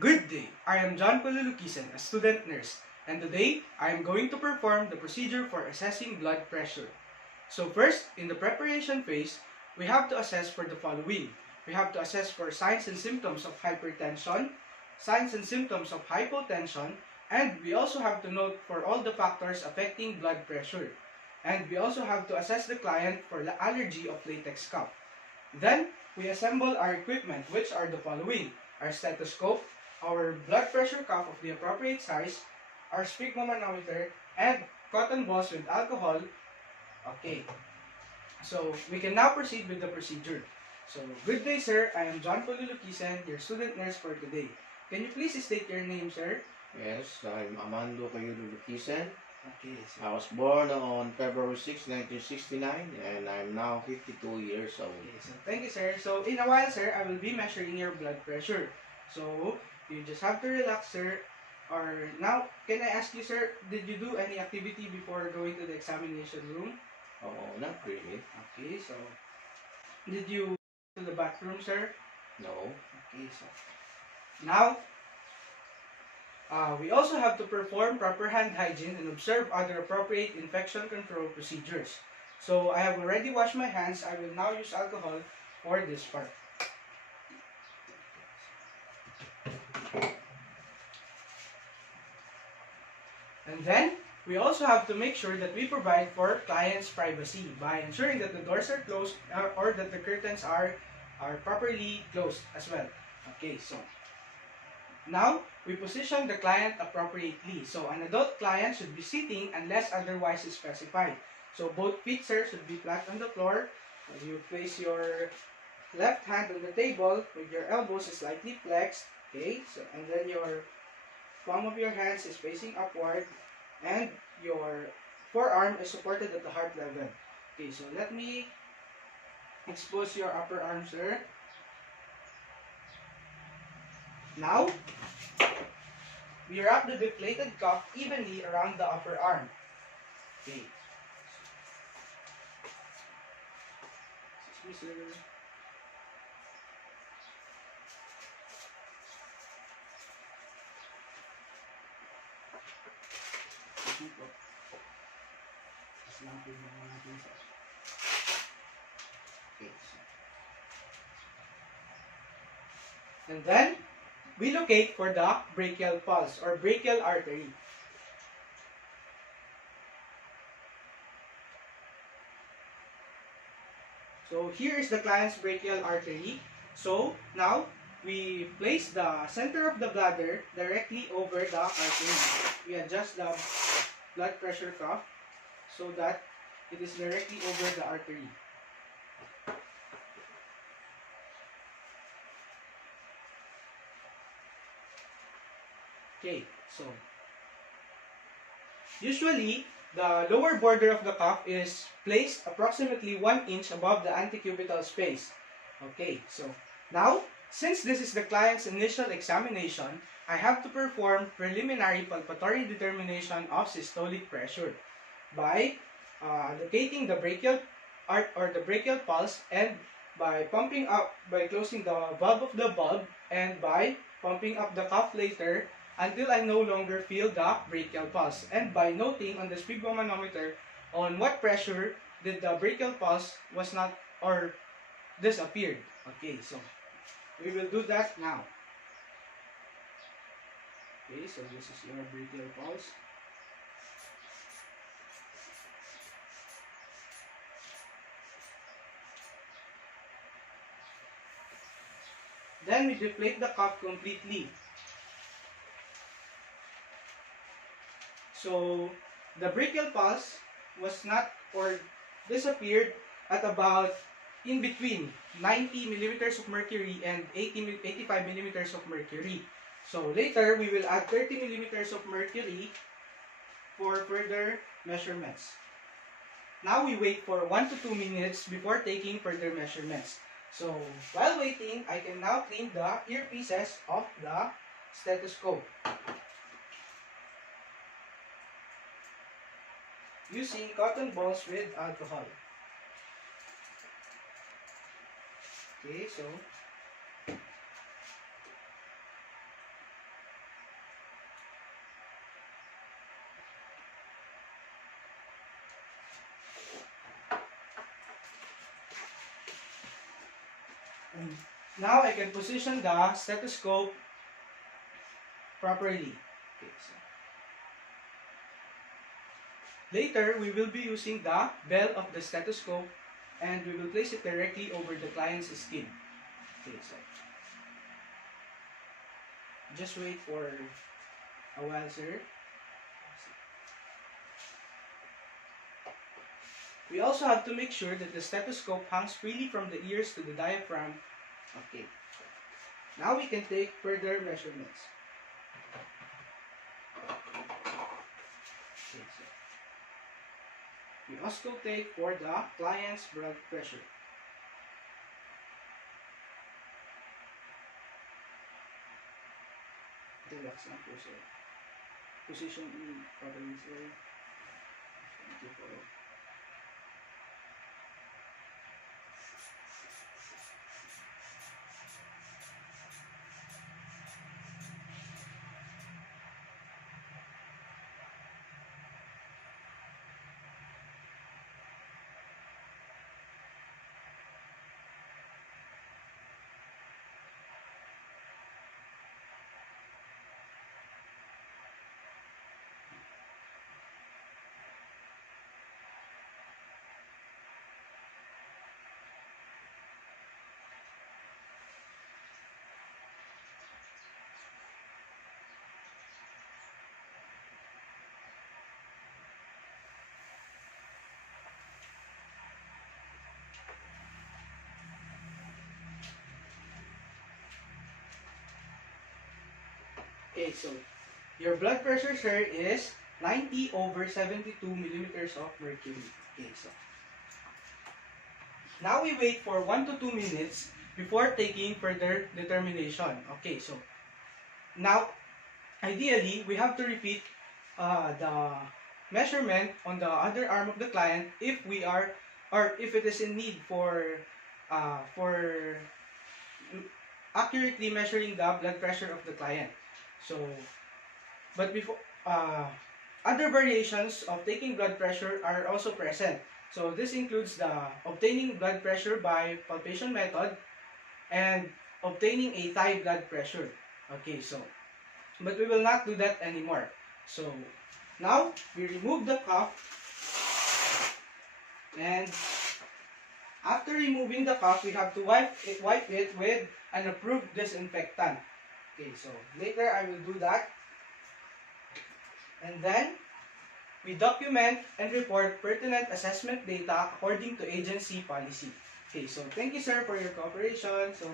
Good day, I am John Luluquisen, a student nurse, and today I am going to perform the procedure for assessing blood pressure. So first, in the preparation phase, we have to assess for the following. We have to assess for signs and symptoms of hypertension, signs and symptoms of hypotension, and we also have to note for all the factors affecting blood pressure. And we also have to assess the client for the allergy of latex cuff. Then, we assemble our equipment, which are the following: our stethoscope, our blood pressure cuff of the appropriate size, our sphygmomanometer, and cotton balls with alcohol. Okay, so we can now proceed with the procedure. So, good day, sir. I am John Luluquisen, your student nurse for today. Can you please state your name, sir? Yes, I'm Amando Luluquisen. Okay, so, I was born on February 6, 1969, and I'm now 52 years old. okay, so thank you, sir. So, in a while, sir, I will be measuring your blood pressure. So, you just have to relax, sir. Or now, can I ask you, sir, did you do any activity before going to the examination room? Oh, not really. Okay, so did you go to the bathroom, sir? No. Okay, so now we also have to perform proper hand hygiene and observe other appropriate infection control procedures. So I have already washed my hands. I will now use alcohol for this part. And then we also have to make sure that we provide for clients' privacy by ensuring that the doors are closed or that the curtains are properly closed as well. Okay, so now, we position the client appropriately. So, an adult client should be sitting unless otherwise specified. So, both feet, sir, should be flat on the floor. You place your left hand on the table with your elbows slightly flexed. Okay, so and then your palm of your hands is facing upward and your forearm is supported at the heart level. Okay, so let me expose your upper arm, sir. Now, we wrap the deflated cuff evenly around the upper arm. Okay. Excuse me, sir. Okay. And then, we locate for the brachial pulse or brachial artery. So here is the client's brachial artery. So now we place the center of the bladder directly over the artery. We adjust the blood pressure cuff so that it is directly over the artery. Okay, so usually the lower border of the cuff is placed approximately 1 inch above the antecubital space. Okay, so now since this is the client's initial examination, I have to perform preliminary palpatory determination of systolic pressure by locating the brachial arc or the brachial pulse and by closing the valve of the bulb and by pumping up the cuff later until I no longer feel the brachial pulse, and by noting on the sphygmomanometer on what pressure did the brachial pulse was not or disappeared. Okay, so we will do that now. Okay, so this is your brachial pulse. Then we deflate the cuff completely. So the brachial pulse was not or disappeared at about in between 90 millimeters of mercury and 85 millimeters of mercury. So later we will add 30 millimeters of mercury for further measurements. Now we wait for 1 to 2 minutes before taking further measurements. So while waiting, I can now clean the earpieces of the stethoscope using cotton balls with alcohol. Okay, so Now I can position the stethoscope properly. Okay, so later, we will be using the bell of the stethoscope and we will place it directly over the client's skin. Okay, so just wait for a while, sir. We also have to make sure that the stethoscope hangs freely from the ears to the diaphragm. Okay. Now we can take further measurements. Okay, so we auscultate for the client's blood pressure. Relax lang po, sir. Position properly, sir. Thank you for Okay, so your blood pressure, sir, is 90/72 millimeters of mercury. Okay, so now we wait for 1 to 2 minutes before taking further determination. Okay, so now ideally we have to repeat the measurement on the other arm of the client if we are or if it is in need for accurately measuring the blood pressure of the client. So, but before other variations of taking blood pressure are also present. So this includes the obtaining blood pressure by palpation method and obtaining a thigh blood pressure. Okay, so but we will not do that anymore. So now we remove the cuff, and after removing the cuff, we have to wipe it with an approved disinfectant. Okay, so later I will do that. And then we document and report pertinent assessment data according to agency policy. Okay, so thank you, sir, for your cooperation. So